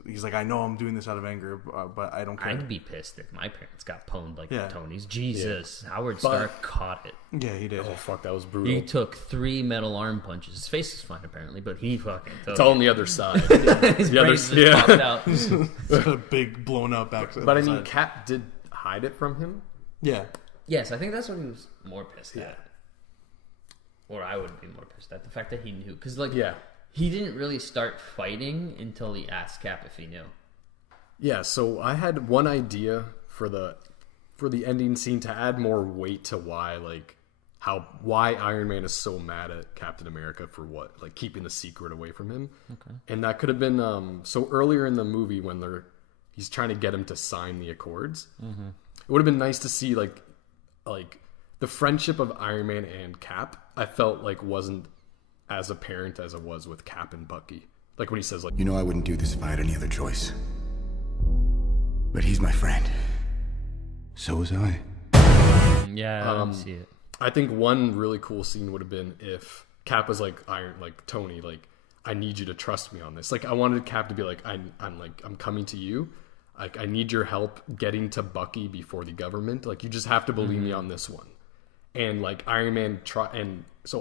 He's like, "I know I'm doing this out of anger, but I don't care." I'd be pissed if my parents got pwned like Yeah. Tony's. Jesus, Howard Stark caught it. Yeah, he did. Oh fuck, that was brutal. He took 3 metal arm punches. His face is fine apparently, but he fucking took It's all on the other side. His the other- brains just yeah. popped out. It's a big blown up accident. But I mean, Cap did hide it from him. yeah. Yes, I think that's what he was more pissed at. Or I would be more pissed at the fact that he knew, because like he didn't really start fighting until he asked Cap if he knew. Yeah, so I had one idea for the ending scene to add more weight to why Iron Man is so mad at Captain America for keeping the secret away from him. Okay. And that could have been so earlier in the movie when he's trying to get him to sign the Accords. Mm-hmm. It would have been nice to see like the friendship of Iron Man and Cap. I felt like wasn't as apparent as it was with Cap and Bucky. Like when he says like, You know I wouldn't do this if I had any other choice. But he's my friend. So was I. Yeah, I don't see it. I think one really cool scene would have been if Cap was like Tony, like, I need you to trust me on this. Like, I wanted Cap to be like, I'm coming to you. Like, I need your help getting to Bucky before the government. Like, you just have to believe me on this one. And like Iron Man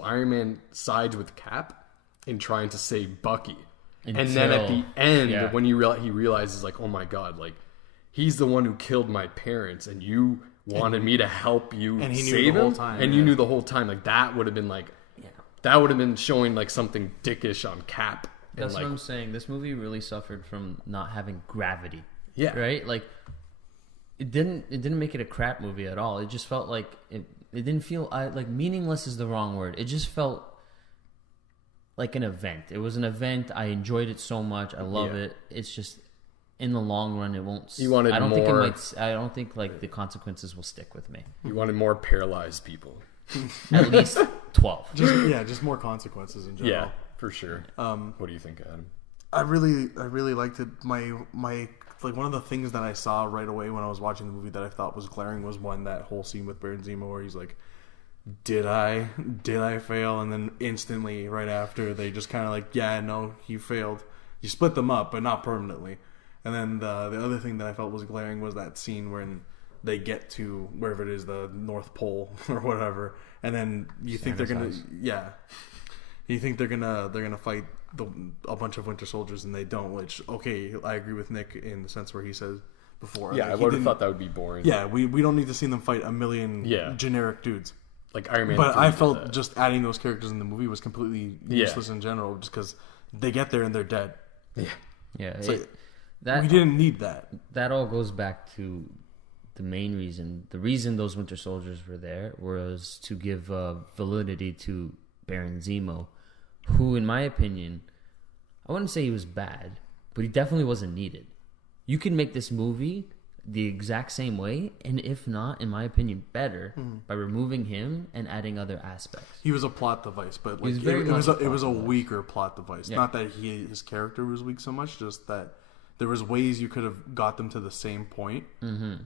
Iron Man sides with Cap in trying to save Bucky. And then at the end, when he realizes, like, oh my god, like, he's the one who killed my parents, and you wanted me to help you and he knew save the whole him, time, and you knew the whole time. Like, that would have been like, that would have been showing like something dickish on Cap. That's what I'm saying. This movie really suffered from not having gravity. Yeah. Right? Like, it didn't make it a crap movie at all. It just felt like it didn't feel like meaningless is the wrong word. It just felt like an event. It was an event. I enjoyed it so much. I love it. It's just in the long run, it won't. You wanted more. I don't think like the consequences will stick with me. You wanted more paralyzed people. At least 12. Just more consequences in general. Yeah, for sure. What do you think, Adam? I really liked it. My like one of the things that I saw right away when I was watching the movie that I thought was glaring was that whole scene with Baron Zemo where he's like, did I fail? And then instantly right after they just kind of like, yeah, no, you failed. You split them up, but not permanently. And then the other thing that I felt was glaring was that scene when they get to wherever it is, the North Pole or whatever, and then you think they're gonna, you think they're gonna fight a bunch of Winter Soldiers, and they don't. Which, okay, I agree with Nick in the sense where he says before. Yeah, like, I would have thought that would be boring. Yeah, we don't need to see them fight a million generic dudes. Like Iron Man. But I felt just adding those characters in the movie was completely useless in general, just because they get there and they're dead. Yeah. We didn't need that. That all goes back to the main reason. The reason those Winter Soldiers were there was to give validity to Baron Zemo, who, in my opinion, I wouldn't say he was bad, but he definitely wasn't needed. You can make this movie the exact same way, and if not, in my opinion, better by removing him and adding other aspects. He was a plot device, but like it was a weaker plot device. Yeah. Not that his character was weak so much, just that there was ways you could have got them to the same point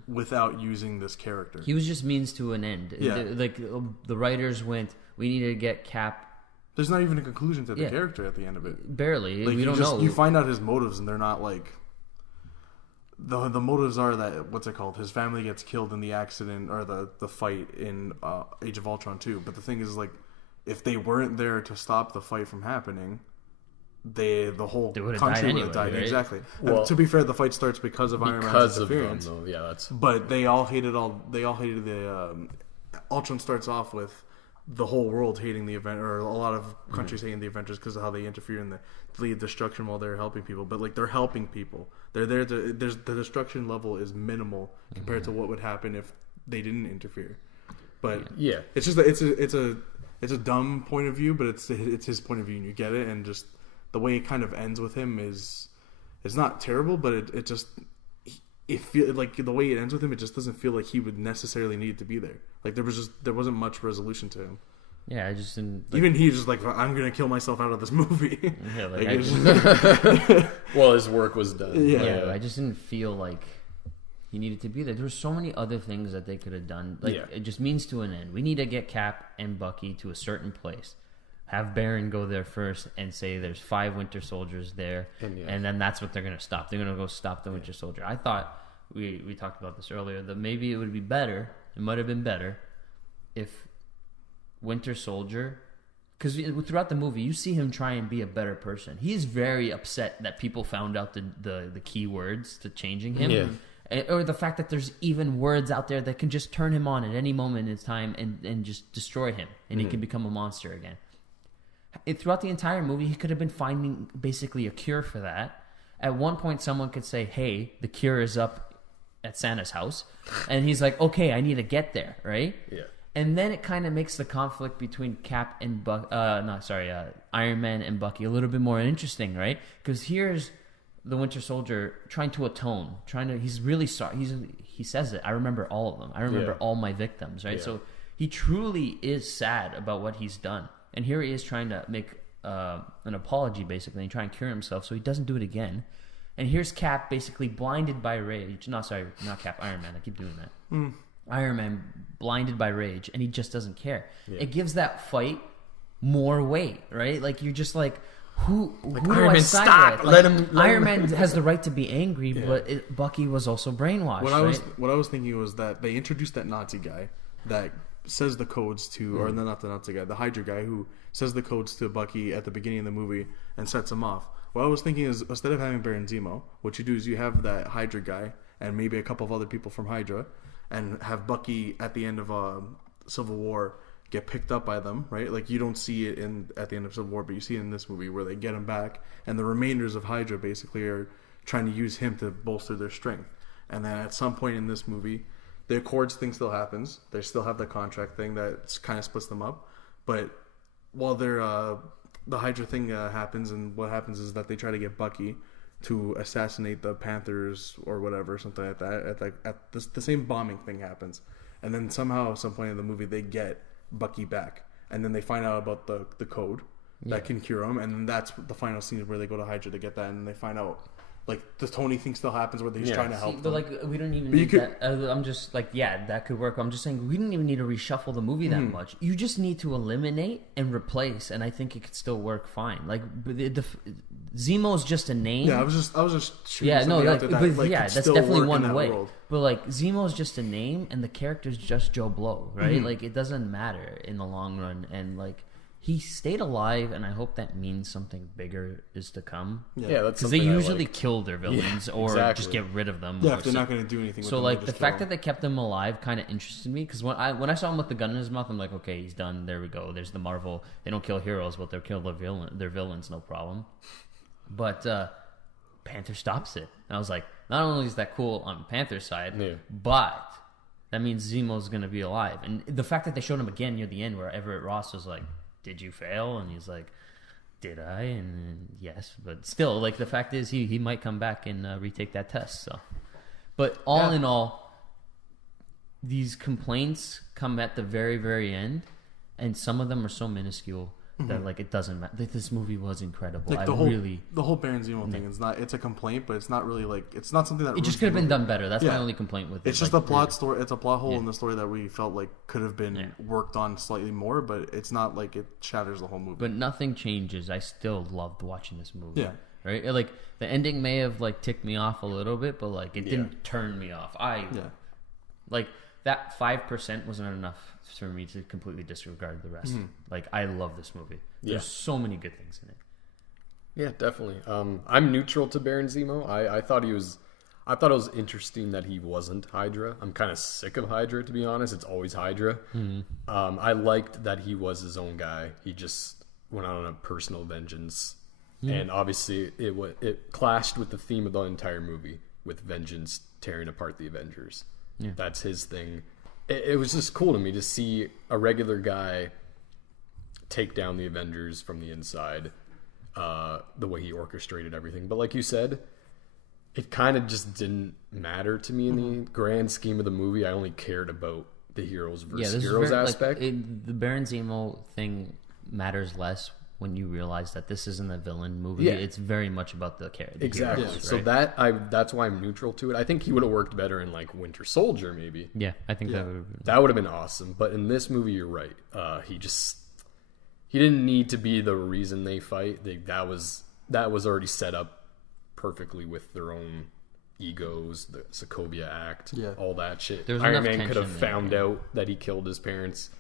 without using this character. He was just means to an end. Yeah. Like the writers went, we need to get Cap. There's not even a conclusion to the character at the end of it. Barely. Like, we don't know. You find out his motives, and they're not like the motives are that what's it called? His family gets killed in the accident or the fight in Age of Ultron 2. But the thing is, like, if they weren't there to stop the fight from happening, the whole country would have died. Right? Exactly. Well, to be fair, the fight starts because of Iron Man's interference. Them, though. Yeah, that's. But they all hated the. Ultron starts off with the whole world hating the event, or a lot of countries hating the Avengers because of how they interfere in the lead destruction while they're helping people. But like, they're helping people. They're there to. The destruction level is minimal compared to what would happen if they didn't interfere. But yeah, it's just it's a dumb point of view, but it's his point of view, and you get it. And just the way it kind of ends with him is, it's not terrible, but it just. It feel like the way it ends with him, it just doesn't feel like he would necessarily need to be there. Like there wasn't much resolution to him. Yeah, I just didn't. Even he's just like, I'm gonna kill myself out of this movie. Yeah, well, his work was done. Yeah, I just didn't feel like he needed to be there. There were so many other things that they could have done. Like it just means to an end. We need to get Cap and Bucky to a certain place. Have Baron go there first and say there's 5 Winter Soldiers there, and then that's what they're going to stop. They're going to go stop the Winter Soldier. I thought, we talked about this earlier, that maybe it would be better, it might have been better, if Winter Soldier, because throughout the movie, you see him try and be a better person. He's very upset that people found out the key words to changing him. Yeah. Or the fact that there's even words out there that can just turn him on at any moment in time and just destroy him, and he can become a monster again. Throughout the entire movie, he could have been finding basically a cure for that. At one point, someone could say, hey, the cure is up at Santa's house. And he's like, okay, I need to get there, right? Yeah. And then it kind of makes the conflict between Cap and Iron Man and Bucky a little bit more interesting, right? Because here's the Winter Soldier trying to atone, he's really sorry. He says it. I remember all of them. I remember all my victims, right? Yeah. So he truly is sad about what he's done. And here he is trying to make an apology, basically, and try and cure himself so he doesn't do it again. And here's Cap basically blinded by rage. No, sorry, not Cap. Iron Man. I keep doing that. Iron Man blinded by rage, and he just doesn't care. Yeah. It gives that fight more weight, right? Like you're just like, who do Iron I Man, side stop! with? Like, Iron Man has the right to be angry, but Bucky was also brainwashed. What I was thinking was that they introduced that Nazi guy that says the codes to, or not the Nazi guy, the Hydra guy who says the codes to Bucky at the beginning of the movie and sets him off. What I was thinking is, instead of having Baron Zemo, what you do is you have that Hydra guy and maybe a couple of other people from Hydra, and have Bucky at the end of Civil War get picked up by them, right? Like you don't see it at the end of Civil War, but you see it in this movie where they get him back, and the remainders of Hydra basically are trying to use him to bolster their strength. And then at some point in this movie, the Accords thing still happens. They still have the contract thing that kind of splits them up, but while they're the Hydra thing happens, and what happens is that they try to get Bucky to assassinate the Panthers or whatever, something like that. The same bombing thing happens, and then somehow at some point in the movie they get Bucky back, and then they find out about the code that can cure him, and then that's the final scene where they go to Hydra to get that, and they find out like the Tony thing still happens where he's trying to help them. But like we don't even need that. I'm just like, yeah, that could work. I'm just saying we didn't even need to reshuffle the movie that much. You just need to eliminate and replace, and I think it could still work fine. Like Zemo is just a name. Yeah, I was just shooting yeah, no, like, that's definitely one way. World. But like Zemo is just a name, and the character's just Joe Blow, right? Mm-hmm. Like it doesn't matter in the long run, and like he stayed alive, and I hope that means something bigger is to come. Yeah, that's because they usually kill their villains or just get rid of them. Yeah, if they're not going to do anything. With so them, like the fact that they kept him alive kind of interested me, because when I saw him with the gun in his mouth, I'm like, okay, he's done. There we go. There's the Marvel. They don't kill heroes, but they'll kill their villains, no problem. But Panther stops it. And I was like, not only is that cool on Panther's side, but that means Zemo's going to be alive. And the fact that they showed him again near the end where Everett Ross was like, did you fail? And he's like, did I? And yes. But still, like the fact is he might come back and retake that test. So, but all in all, these complaints come at the very, very end. And some of them are so minuscule that like it doesn't matter. This movie was incredible. Like the whole Baron Zemo thing is it's a complaint, but it's not really like it's not something that it just could have been done better. That's my only complaint with it. It's just a plot story. It's a plot hole in the story that we felt like could have been worked on slightly more, but it's not like it shatters the whole movie. But nothing changes. I still loved watching this movie. Yeah. Right. Like the ending may have like ticked me off a little bit, but like it didn't turn me off. Like that 5% wasn't enough for me to completely disregard the rest. Like I love this movie. There's so many good things in it. Yeah, definitely. I'm neutral to Baron Zemo. I thought it was interesting that he wasn't Hydra. I'm kind of sick of Hydra, to be honest. It's always Hydra. I liked that he was his own guy. He just went out on a personal vengeance, and obviously it clashed with the theme of the entire movie, with vengeance tearing apart the Avengers. Yeah. That's his thing. It was just cool to me to see a regular guy take down the Avengers from the inside, the way he orchestrated everything. But like you said, it kind of just didn't matter to me in the grand scheme of the movie. I only cared about the heroes versus heroes aspect. The Baron Zemo thing matters less when you realize that this isn't a villain movie. Yeah. It's very much about the character. Exactly. Heroes, so right? that's why I'm neutral to it. I think he would have worked better in like Winter Soldier, maybe. Yeah, I think that would have been awesome. But in this movie, you're right. He didn't need to be the reason they fight. That was already set up perfectly with their own egos, the Sokovia Act, all that shit. Iron Man could have found out that he killed his parents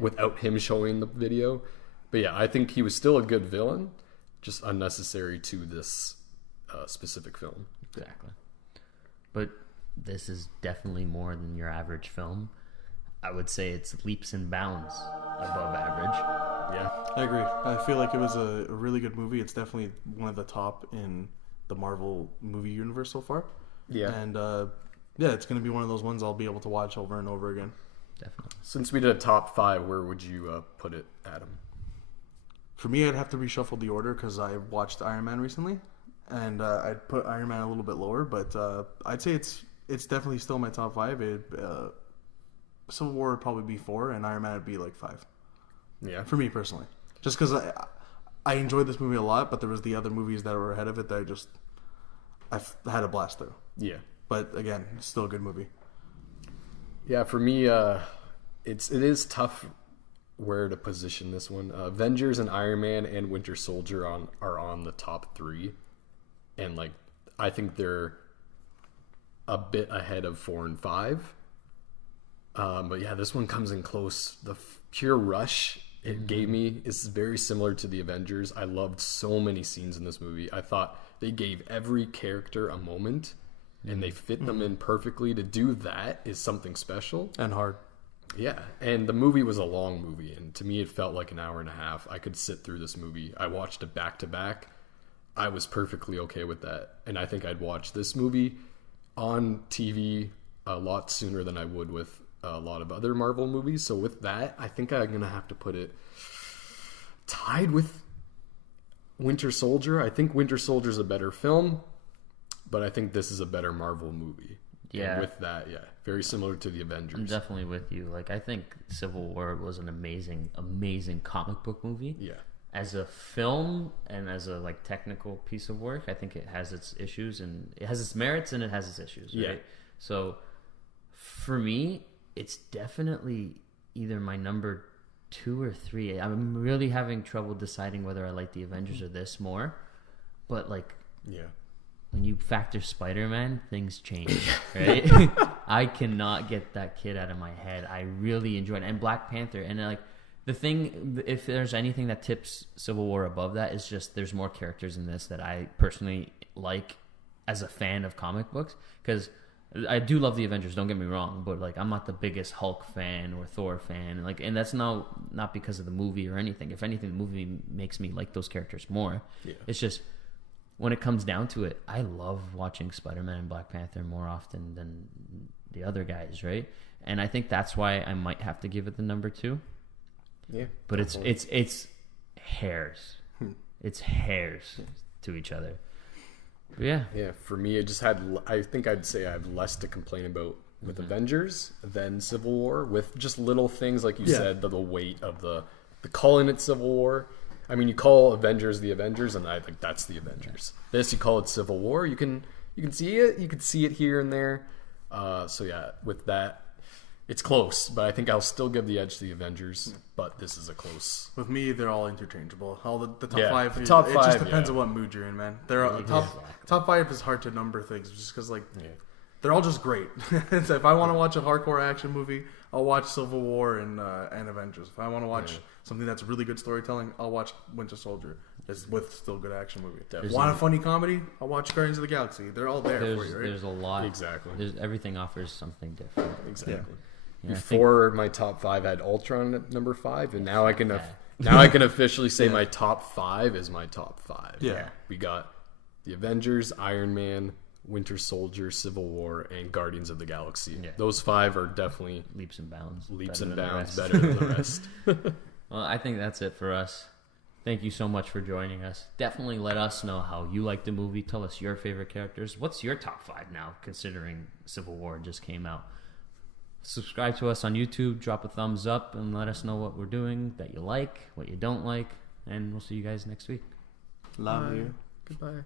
without him showing the video. But yeah, I think he was still a good villain, just unnecessary to this specific film. Exactly. But this is definitely more than your average film. I would say it's leaps and bounds above average. Yeah, I agree. I feel like it was a really good movie. It's definitely one of the top in the Marvel movie universe so far. Yeah. And it's going to be one of those ones I'll be able to watch over and over again. Definitely. Since we did a top 5, where would you put it, Adam? For me, I'd have to reshuffle the order because I watched Iron Man recently, and I'd put Iron Man a little bit lower. But I'd say it's definitely still my top 5. Civil War would probably be 4, and Iron Man would be like 5. Yeah, for me personally, just because I enjoyed this movie a lot, but there was the other movies that were ahead of it that I've had a blast through. Yeah. But again, it's still a good movie. Yeah, for me, it is tough where to position this one. Avengers and Iron Man and Winter Soldier are on the top 3, and like I think they're a bit ahead of 4 and 5. But yeah, this one comes in close. The pure rush it gave me is very similar to the Avengers. I loved so many scenes in this movie. I thought they gave every character a moment, and they fit them in perfectly. To do that is something special And hard. Yeah, and the movie was a long movie, and to me it felt like an hour and a half. I could sit through this movie. I watched it back to back. I was perfectly okay with that, and I think I'd watch this movie on TV a lot sooner than I would with a lot of other Marvel movies. So with that, I think I'm going to have to put it tied with Winter Soldier. I think Winter Soldier is a better film, but I think this is a better Marvel movie. Yeah. And with that, yeah, very similar to the Avengers. I'm definitely with you. Like, I think Civil War was an amazing, amazing comic book movie. Yeah. As a film and as a like technical piece of work, I think it has its issues and it has its merits and it has its issues. Right? Yeah. So for me, it's definitely either my number 2 or 3. I'm really having trouble deciding whether I like the Avengers or this more. But like, Yeah. when you factor Spider-Man, things change, right? I cannot get that kid out of my head. I really enjoyed it. And Black Panther. And like the thing, if there's anything that tips Civil War above that, is just there's more characters in this that I personally like as a fan of comic books. Because I do love the Avengers, don't get me wrong, but like I'm not the biggest Hulk fan or Thor fan. Like, and that's not because of the movie or anything. If anything, the movie makes me like those characters more. Yeah. It's just, when it comes down to it, I love watching Spider-Man and Black Panther more often than the other guys, right? And I think that's why I might have to give it the number 2. Yeah. But it's hairs. It's hairs to each other. But yeah. Yeah, for me, it just had, I think I'd say I have less to complain about with Avengers than Civil War, with just little things, like you said, the weight of the calling it Civil War. I mean, you call Avengers the Avengers, and I think that's the Avengers. This, you call it Civil War. You can see it. You can see it here and there. So yeah, with that, it's close, but I think I'll still give the edge to the Avengers. But this is a close. With me, they're all interchangeable. All the top Yeah, 5. the top it five, just depends yeah. on what mood you're in, man. They're top 5 is hard to number things, just because like they're all just great. So if I want to watch a hardcore action movie, I'll watch Civil War and Avengers. If I want to watch something that's really good storytelling, I'll watch Winter Soldier. It's with still good action movie. Want a funny comedy? I'll watch Guardians of the Galaxy. They're all there for you, right? There's a lot. Exactly. Everything offers something different. Exactly. Yeah, Before my top 5 had Ultron at number 5, and now I can officially say my top 5 is my top 5. Yeah. We got the Avengers, Iron Man, Winter Soldier, Civil War, and Guardians of the Galaxy. Yeah. Those 5 are definitely leaps and bounds. leaps better and than the bounds rest. better than the rest. Well, I think that's it for us. Thank you so much for joining us. Definitely let us know how you like the movie. Tell us your favorite characters. What's your top 5 now, considering Civil War just came out? Subscribe to us on YouTube. Drop a thumbs up and let us know what we're doing, that you like, what you don't like. And we'll see you guys next week. Love you. Goodbye.